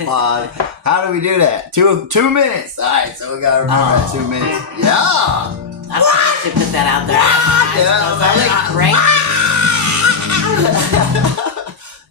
How do we do that? 2 minutes. All right, so we gotta remember that 2 minutes. Yeah. I should put that out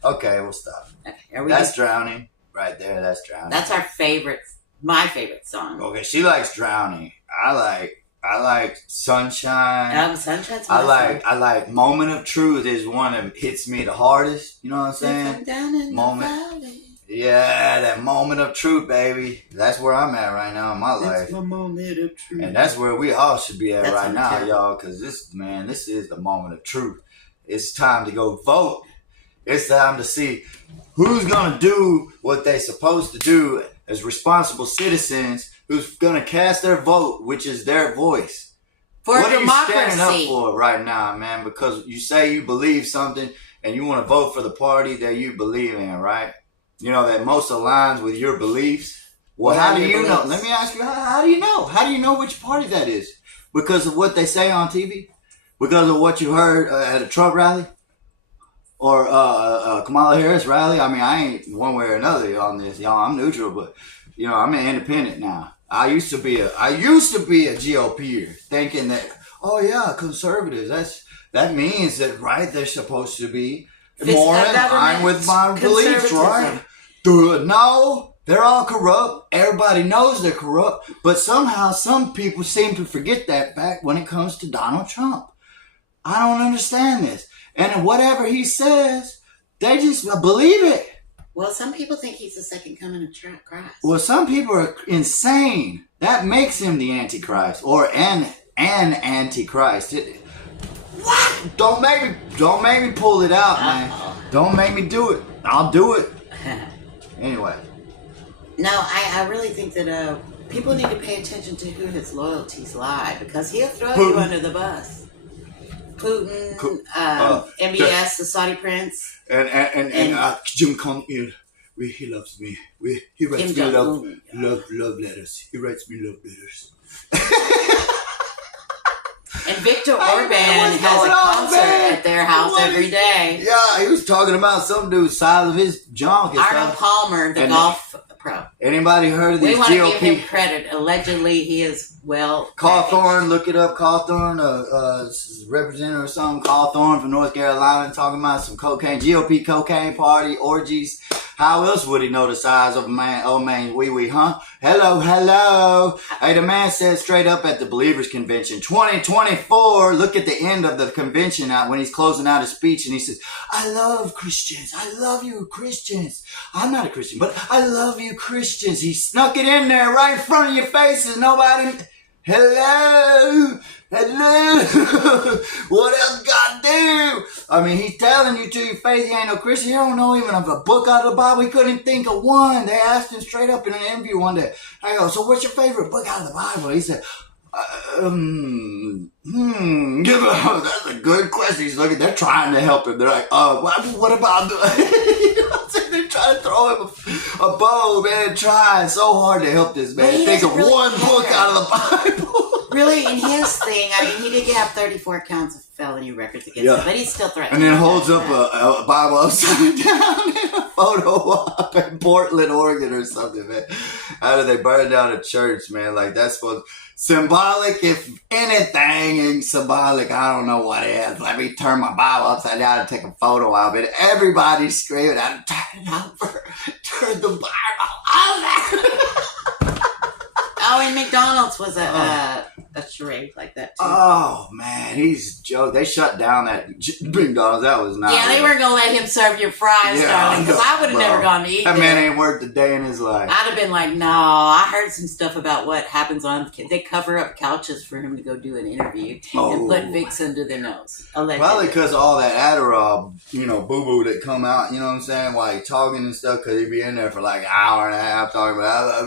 there. Okay, we'll stop. Okay, that's drowning right there. That's drowning. That's our favorite. My favorite song. Okay, she likes drowning. I like sunshine. Sunshine's my song. I like moment of truth is one that hits me the hardest. You know what I'm saying? I'm down in moment. The valley. Yeah, that moment of truth, baby. That's where I'm at right now in my life. That's my moment of truth. And that's where we all should be at right now, terrible. y'all. Because this is the moment of truth. It's time to go vote. It's time to see who's going to do what they're supposed to do as responsible citizens, who's going to cast their vote, which is their voice. For what democracy. Are you standing up for right now, man? Because you say you believe something and you want to vote for the party that you believe in, right? You know, that most aligns with your beliefs. Well, how do you know? Let me ask you, how do you know? How do you know which party that is? Because of what they say on TV? Because of what you heard at a Trump rally? Or Kamala Harris rally? I mean, I ain't one way or another on this, y'all. I'm neutral, but, you know, I'm an independent now. I used to be a GOPer, thinking that, oh, yeah, conservatives, that means that, right, they're supposed to be more in line with my beliefs, right? No, they're all corrupt. Everybody knows they're corrupt. But somehow some people seem to forget that fact when it comes to Donald Trump. I don't understand this. And whatever he says, they just believe it. Well, some people think he's the second coming of Christ. Well, some people are insane. That makes him the Antichrist or an Antichrist. What? Don't make me pull it out, man. Don't make me do it. I'll do it. Anyway. No, I really think that people need to pay attention to who his loyalties lie, because he'll throw you under the bus. Putin, MBS, the Saudi prince, and Jim Kong Il. He loves me. He writes me love letters. He writes me love letters. And Victor Orban has a concert at their house every day. Yeah, he was talking about some dude's size of his junk. Arnold Palmer, the golf pro. Anybody heard of these GOP? We want to give him credit. Allegedly, he is well. Cawthorn, look it up. Cawthorn, representative or something. Cawthorn from North Carolina talking about some cocaine. GOP cocaine party, orgies. How else would he know the size of a man, old man, wee, huh? Hello. Hey, the man said straight up at the Believers Convention, 2024, look at the end of the convention when he's closing out his speech, and he says, I love Christians. I love you, Christians. I'm not a Christian, but I love you, Christians. He snuck it in there right in front of your faces. Nobody... Hello. What else God do? I mean, he's telling you to your face he ain't no Christian. He don't know even of a book out of the Bible. He couldn't even think of one. They asked him straight up in an interview one day. I go, so what's your favorite book out of the Bible? He said, that's a good question. He's looking, they're trying to help him. They're like, what about the... You know what I'm saying? They're trying to throw him a bow, man. Trying so hard to help this man think of one book out of the Bible. Really, in his thing, I mean, he did have 34 counts of felony records against him, but he's still threatening. And then holds up a Bible upside down in a photo op in Portland, Oregon or something, man. How did they burn down a church, man? Like, that's supposed... Symbolic, if anything is symbolic, I don't know what it is. Let me turn my Bible upside down and take a photo of it. Everybody's screaming out, turn it over, turn the Bible over. Oh, and McDonald's was a charade like that, too. Oh, man, he's joke. They shut down that McDonald's. That was not... Yeah, they weren't going to let him serve your fries, darling, because I would have never gone to eat that. Man ain't worked a day in his life. I'd have been like, no, I heard some stuff about what happens on... They cover up couches for him to go do an interview and put Vicks under their nose, allegedly. Probably because of all that Adderall, boo-boo that come out, you know what I'm saying, while he's talking and stuff, because he'd be in there for like an hour and a half talking about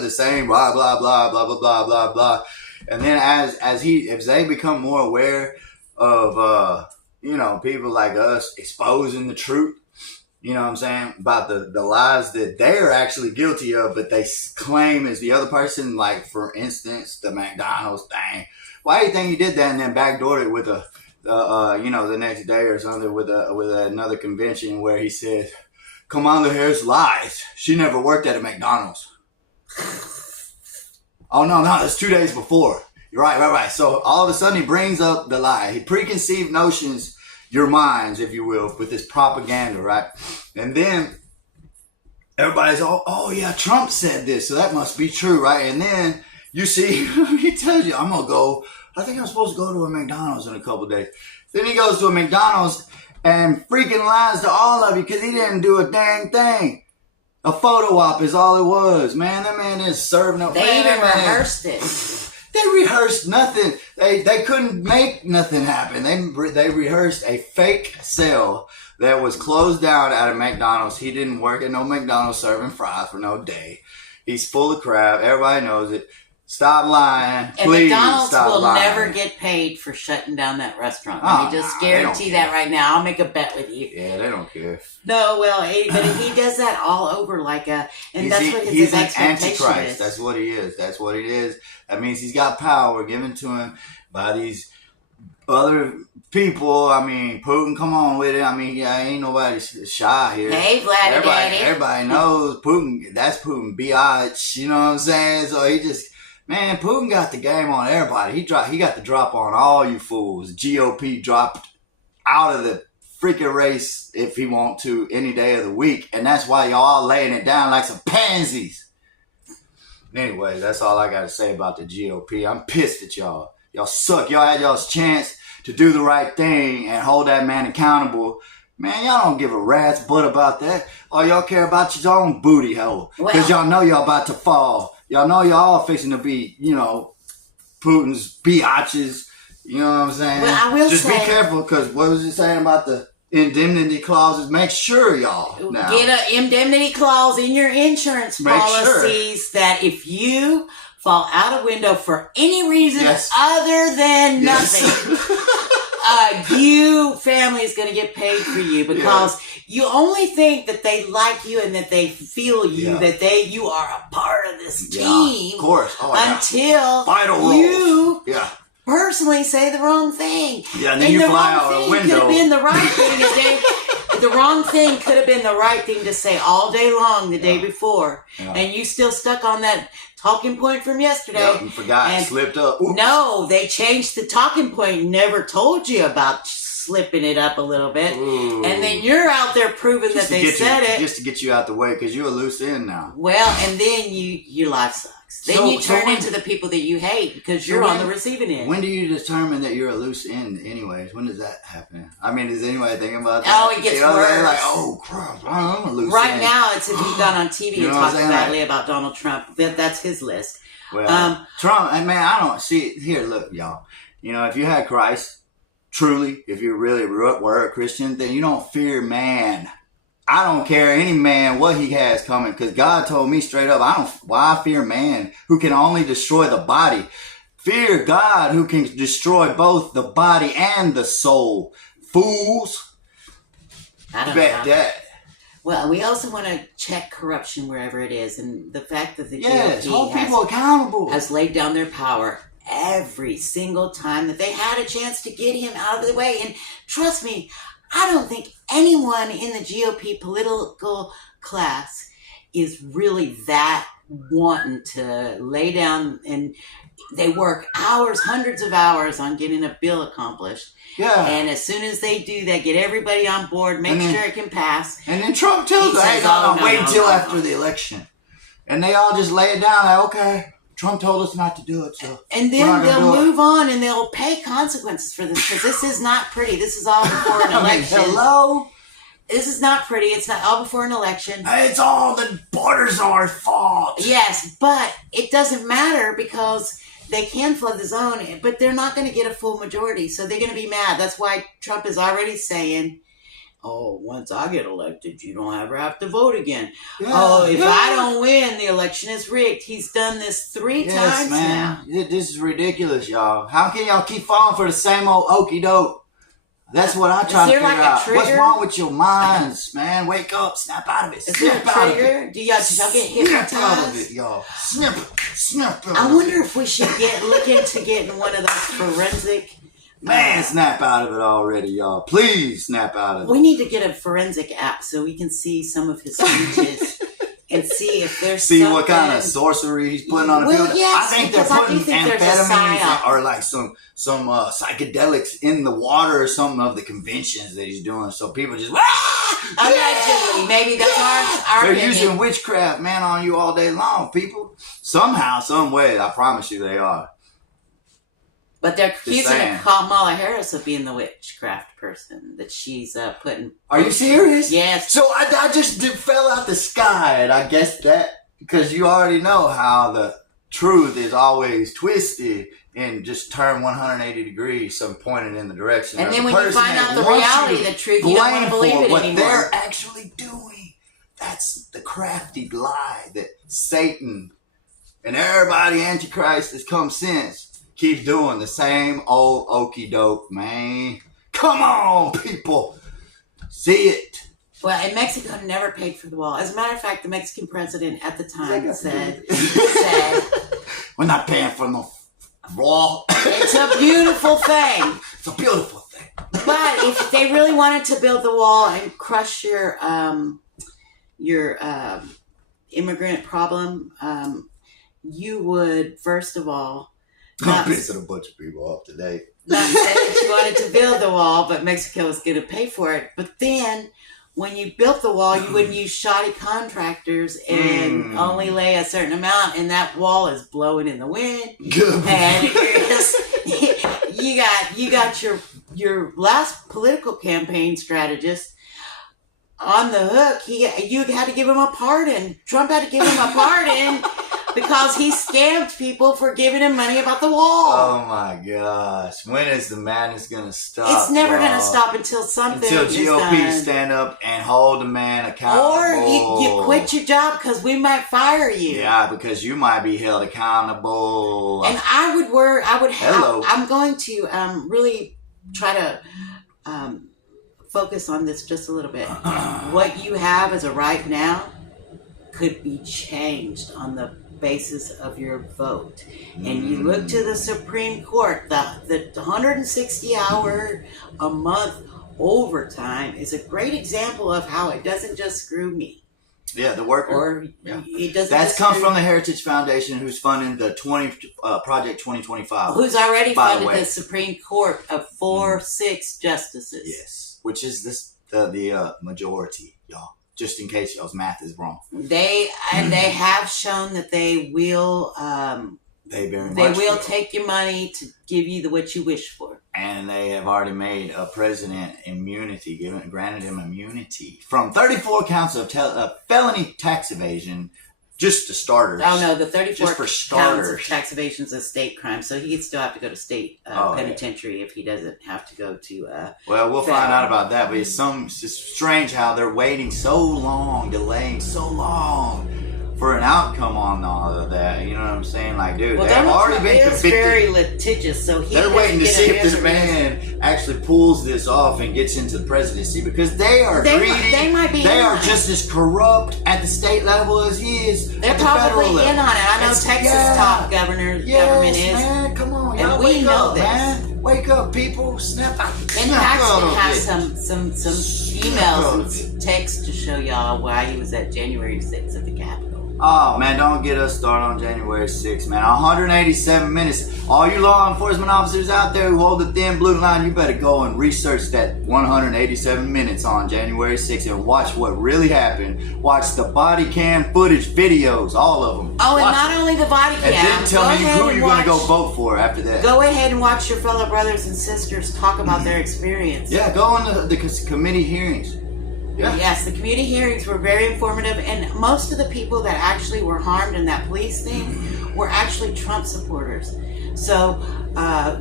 the same blah, blah, blah, blah, blah, blah, blah, blah. And then as they become more aware of, people like us exposing the truth, you know what I'm saying, about the lies that they're actually guilty of, but they claim as the other person, like, for instance, the McDonald's thing. Why do you think he did that and then backdoored it with the next day or something with another convention where he said, Kamala Harris lies. She never worked at a McDonald's. Oh, no, it's 2 days before. You're right. So all of a sudden he brings up the lie. He preconceived notions, your minds, if you will, with this propaganda, right? And then everybody's, oh yeah, Trump said this, so that must be true, right? And then you see, he tells you, I think I'm supposed to go to a McDonald's in a couple of days. Then he goes to a McDonald's and freaking lies to all of you because he didn't do a dang thing. A photo op is all it was, man. That man is serving up. They even rehearsed it. They rehearsed nothing. They couldn't make nothing happen. They rehearsed a fake sale that was closed down at a McDonald's. He didn't work at no McDonald's serving fries for no day. He's full of crap. Everybody knows it. Stop lying. And Please McDonald's stop will lying. never get paid for shutting down that restaurant. Let me just guarantee that right now. I'll make a bet with you. Yeah, they don't care. No, well, but he does that all over and that's what his expectation Antichrist. is. That's what he is. That's what it is. That means he's got power given to him by these other people. I mean, Putin, come on with it. I mean, yeah, ain't nobody shy here. Hey, Vladdy Daddy. Everybody knows Putin. That's Putin, biatch. You know what I'm saying? So he just... Man, Putin got the game on everybody. He got the drop on all you fools. GOP dropped out of the freaking race if he want to any day of the week. And that's why y'all all laying it down like some pansies. Anyway, that's all I got to say about the GOP. I'm pissed at y'all. Y'all suck. Y'all had y'all's chance to do the right thing and hold that man accountable. Man, y'all don't give a rat's butt about that. All y'all care about your own booty hole. Because y'all know y'all about to fall. Y'all know y'all fixing to be, Putin's biatches. You know what I'm saying? Well, I will Just be careful, because what was it saying about the indemnity clauses? Make sure y'all now. Get an indemnity clause in your insurance policies that if you fall out a window for any reason other than nothing, you family is going to get paid for you because you only think that they like you and that they feel you, that you are a part of this team. Of course. Until you personally say the wrong thing. Yeah, and then you fly out a window. Could have been the right thing. The wrong thing could have been the right thing to say all day long the day before. Yeah. And you still stuck on that talking point from yesterday. Yep, and forgot and slipped up. Oops. No, they changed the talking point, never told you about slipping it up a little bit. Ooh. And then you're out there proving that they said it. Just to get you out the way, because you're a loose end now. Well, and then your life sucks. Then you turn into the people that you hate because you're on the receiving end. When do you determine that you're a loose end anyways? When does that happen? I mean, is anybody thinking about that? Oh, it gets worse. Like, oh, crap, I'm a loose end. Right now, it's if he got on TV and talked badly about Donald Trump. That's his list. Well, Trump, man, I don't see it. Here, look, y'all. If you had Christ, truly, if you really were a Christian, then you don't fear man. I don't care any man what he has coming, because God told me straight up, why fear man who can only destroy the body? Fear God who can destroy both the body and the soul. Fools. I don't bet know. That. Well, we also want to check corruption wherever it is, and the fact that the GOP has laid down their power every single time that they had a chance to get him out of the way. And trust me, I don't think anyone in the GOP political class is really that wanting to lay down, and they work hours, hundreds of hours on getting a bill accomplished. Yeah. And as soon as they do that, get everybody on board, make sure it can pass. And then Trump tells them, hey, no, wait until after the election. And they all just lay it down like, okay, Trump told us not to do it, so. And then they'll move on and they'll pay consequences for this, because this is not pretty. This is all before an election. Hello? This is not pretty. It's not all before an election. It's all the borders our fault. Yes, but it doesn't matter because they can flood the zone, but they're not going to get a full majority, so they're going to be mad. That's why Trump is already saying, oh, once I get elected, you don't ever have to vote again. Yeah, if I don't win, the election is rigged. He's done this 3 times now. This is ridiculous, y'all. How can y'all keep falling for the same old okey doke? That's what I try to figure out. What's wrong with your minds, man? Wake up, snap out of it. Is there a trigger? Do y'all get hypnotized? Snap out of it, y'all. Snap out of it. I wonder if we should look into getting one of those forensic Man, snap out of it already, y'all. Please snap out of it. We need to get a forensic app so we can see some of his speeches and see if there's what kind of sorcery he's putting on the field. Yes, I think they're putting amphetamines or like some psychedelics in the water or something of the conventions that he's doing. So people just allegedly, maybe that's our they're opinion. using witchcraft, man, on you all day long, people. Somehow, some way, I promise you, they are. But they're accusing Kamala Harris of being the witchcraft person that she's putting. Are you serious? Yes. So I just fell out the sky, and I guess that because you already know how the truth is always twisted and just turn 180 degrees, some pointed in the direction. And of then the when you person find out that the wants reality, the truth, you don't want to believe it what anymore. they're actually doing. That's the crafty lie that Satan and everybody Antichrist has come since. Keep doing the same old okey doke, man. Come on, people. See it. Well, and Mexico never paid for the wall. As a matter of fact, the Mexican president at the time said, we're not paying for no wall. It's a beautiful thing. It's a beautiful thing. But if they really wanted to build the wall and crush your immigrant problem, you would, first of all, I'm pissing a bunch of people off today. Not saying that you wanted to build the wall, but Mexico was going to pay for it. But then, when you built the wall, you wouldn't use shoddy contractors and only lay a certain amount, and that wall is blowing in the wind. And you got your last political campaign strategist on the hook. You had to give him a pardon. Trump had to give him a pardon. Because he scammed people for giving him money about the wall. Oh my gosh. When is the madness going to stop? It's never going to stop until something is done. Until GOP stand up and hold the man accountable. Or you quit your job because we might fire you. Yeah, because you might be held accountable. And I'm going to really try to focus on this just a little bit. What you have as a right now could be changed on the basis of your vote. And you look to the Supreme Court, the 160 hour a month overtime is a great example of how it doesn't just screw me. Yeah, the worker. Or it doesn't. That comes from the Heritage Foundation, who's funding the Project 2025. Who's already funded the Supreme Court of 6 justices. Yes, which is the majority, y'all. Just in case y'all's math is wrong. They have shown that they will take your money to give you what you wish for. And they have already made a president granted him immunity from 34 counts of felony tax evasion, just to starters. Oh no, the 34 counts of tax evasion is a state crime, so he'd still have to go to state penitentiary if he doesn't have to go to. Well, we'll find out about that, but it's just strange how they're waiting so long, delaying so long for an outcome on all of that. You know what I'm saying? Like, dude, they've already been convicted. Very litigious, so they're waiting to see if this man actually pulls this off and gets into the presidency, because they are greedy. They are just as corrupt at the state level as he is. They're at the probably federal level. in on it. I know Texas top government is. Man, come on, y'all, and we know this. Man. Wake up, people! Snap out! And Paxton has some emails and texts to show y'all why he was at January 6th at the Capitol. Oh man, don't get us started on January 6th, man. 187 minutes. All you law enforcement officers out there who hold the thin blue line, you better go and research that 187 minutes on January 6th and watch what really happened. Watch the body cam footage videos, all of them. Oh, and not only the body cam. And then tell me who you're going to go vote for after that. Go ahead and watch your fellow brothers and sisters talk about their experience. Yeah, go on the committee hearings. Yeah. Yes, the community hearings were very informative, and most of the people that actually were harmed in that police thing were actually Trump supporters. So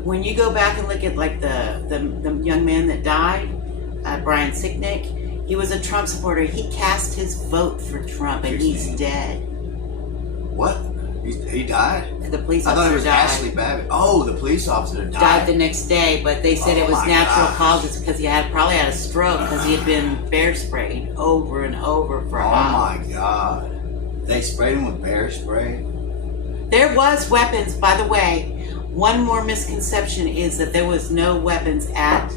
when you go back and look at like the young man that died, Brian Sicknick, he was a Trump supporter. He cast his vote for Trump, and he's dead. What? He died? The police officer I thought it was died. Ashley Babbitt. Oh, the police officer Died the next day, but they said it was natural causes because he probably had a stroke because he had been bear sprayed over and over for a while. Oh my God. They sprayed him with bear spray? There was weapons, by the way. one more misconception is that there was no weapons at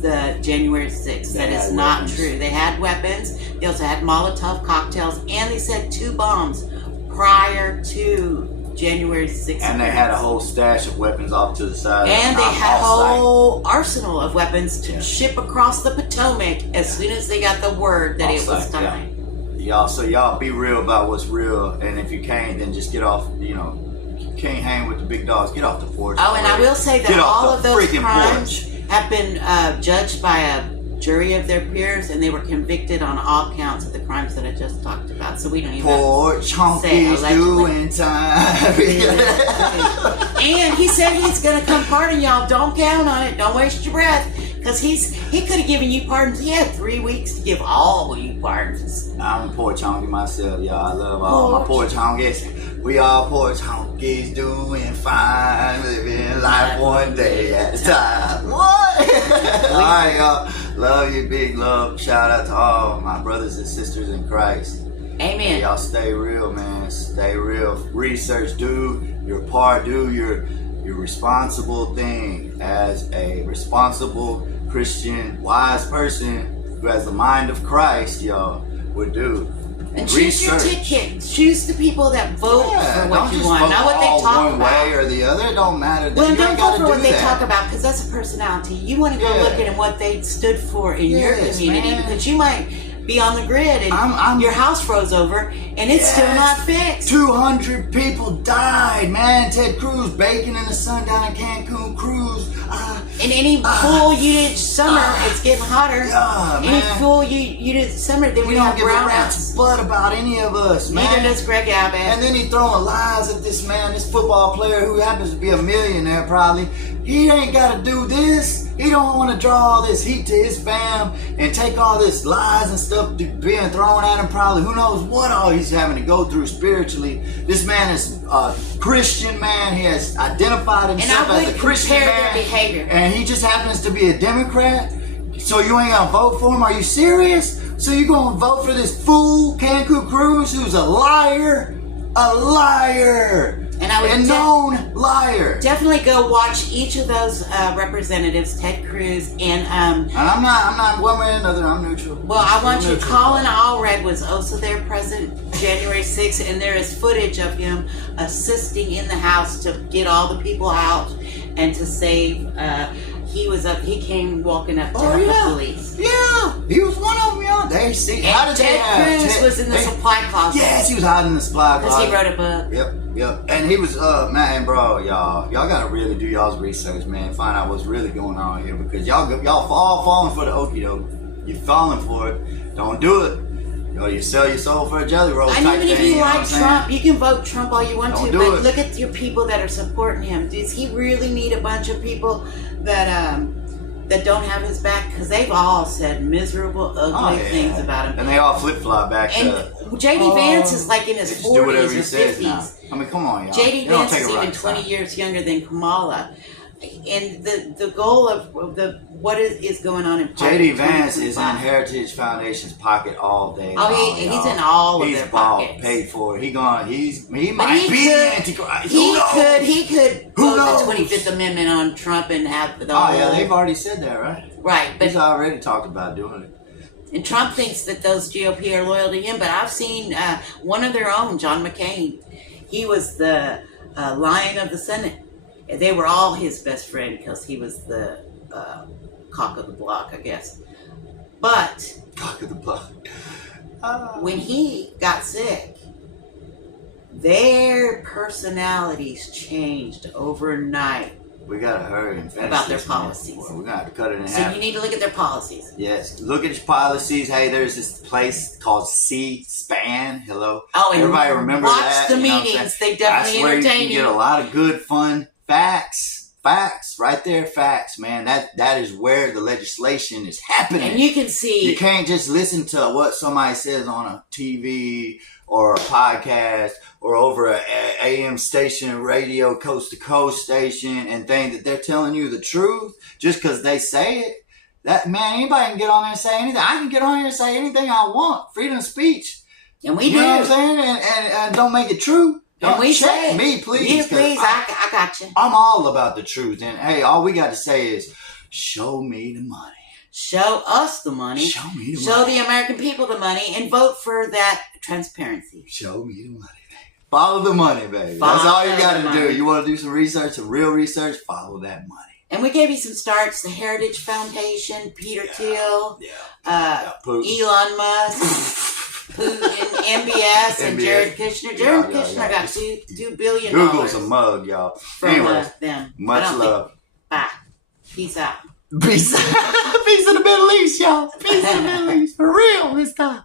the January 6th. That is not true. They had weapons. They also had Molotov cocktails, and they said 2 bombs prior to January 6th. And they had a whole stash of weapons off to the side. And they had a whole arsenal of weapons to ship across the Potomac as soon as they got the word that it was time. Y'all be real about what's real, and if you can't, then just get off. You can't hang with the big dogs. Get off the porch. Oh, and I will say that all of those crimes have been judged by a jury of their peers, and they were convicted on all counts of the crimes that I just talked about. So we don't even porch honkies doing time. And he said he's going to come pardon y'all. Don't count on it. Don't waste your breath. Because he could have given you pardons. He had 3 weeks to give all of you pardons. I'm a porch honky myself, y'all. I love all my porch honkies. We all porch honkies doing fine, living life one day at a time. What? All right, y'all. Love you, big love. Shout out to all my brothers and sisters in Christ. Amen. Y'all stay real, man. Stay real. Research, do your part, do your responsible thing as a responsible Christian, wise person who has the mind of Christ, y'all, would do. And choose your ticket. Choose the people that vote for what you want, not what they talk about. One way or the other, it don't matter. Well, don't vote for what they talk about, because that's a personality. You want to go look at what they stood for in your community, because you might be on the grid and your house froze over and it's still not fixed. 200 people died, man. Ted Cruz baking in the sun down in Cancun cruise. In any full unit summer, it's getting hotter. Any full unit summer, then we have don't give a rat's butt about any of us, man. Neither does Greg Abbott. And then he throwing lies at this man, this football player who happens to be a millionaire probably. He ain't got to do this. He don't want to draw all this heat to his fam and take all this lies and stuff being thrown at him probably. Who knows what all he's having to go through spiritually. This man is a Christian man. He has identified himself as a Christian man. Behavior. And he just happens to be a Democrat. So you ain't going to vote for him? Are you serious? So you going to vote for this fool, Cancun Cruz, who's a liar? A liar! And I would a known liar. Definitely go watch each of those representatives, Ted Cruz and And I'm not one way or another. I'm neutral. Well, I want you. Colin Allred was also there present January 6th, and there is footage of him assisting in the house to get all the people out and to save. He came walking up to the police. Yeah, he was one of them, y'all. They see. And Ted Cruz was in the supply closet. Yes, he was hiding in the supply closet. Because he wrote a book. Yep. And he was, man, bro, y'all gotta really do y'all's research, man. Find out what's really going on here, because y'all all falling for the okie doke. You're falling for it. Don't do it. You sell your soul for a jelly roll. And even if you like Trump, you can vote Trump all you want to, but look at your people that are supporting him. Does he really need a bunch of people that don't have his back? Because they've all said miserable, ugly things about him. And they all flip-flop back. And J.D. Vance is like in his 40s or 50s. I mean, come on, y'all. J.D. Vance is even 20 years younger than Kamala. And the goal of what is going on in J.D. Vance is in Heritage Foundation's pocket all day. Oh, he's in all of their pockets. He's paid for it. He might be the Antichrist. He could vote the 25th Amendment on Trump and have the whole... Oh, yeah, they've already said that, right? Right. But he's already talked about doing it. And Trump thinks that those GOP are loyal to him, but I've seen one of their own, John McCain. He was the Lion of the Senate. They were all his best friend because he was the cock of the block, I guess. But cock of the block. When he got sick, their personalities changed overnight. We gotta hurry and finish about their policies. We're gonna have to cut it in half. So you need to look at their policies. Yes, look at your policies. Hey, there's this place called C-SPAN. Hello. Oh, and everybody remember watch that? The meetings. They definitely entertain you. That's where you can get a lot of good, fun facts. Facts, right there, facts, man. That is where the legislation is happening. And you can see. You can't just listen to what somebody says on a TV or a podcast or over a AM station, radio, coast to coast station, and think that they're telling you the truth just because they say it. That, man, anybody can get on there and say anything. I can get on here and say anything I want. Freedom of speech. And we do. You know what I'm saying? And don't make it true. When we check say me, please. you please, I got you. I'm all about the truth. And hey, all we got to say is, show me the money. Show us the money. Show me the Show money. the American people the money and vote for that transparency. Show me the money, baby. Follow the money, baby. Follow That's all you got the to do. money. You want to do some research, some real research, follow that money. And we gave you some starts: the Heritage Foundation, Peter Thiel, Putin. Elon Musk, Putin, MBS, and Jared Kushner. Jared Kushner got $2 billion. Google's a mug, y'all. From them. Much love. Bye. Peace out. Peace. Peace in the Middle East, y'all. Peace in the Middle East. For real this time.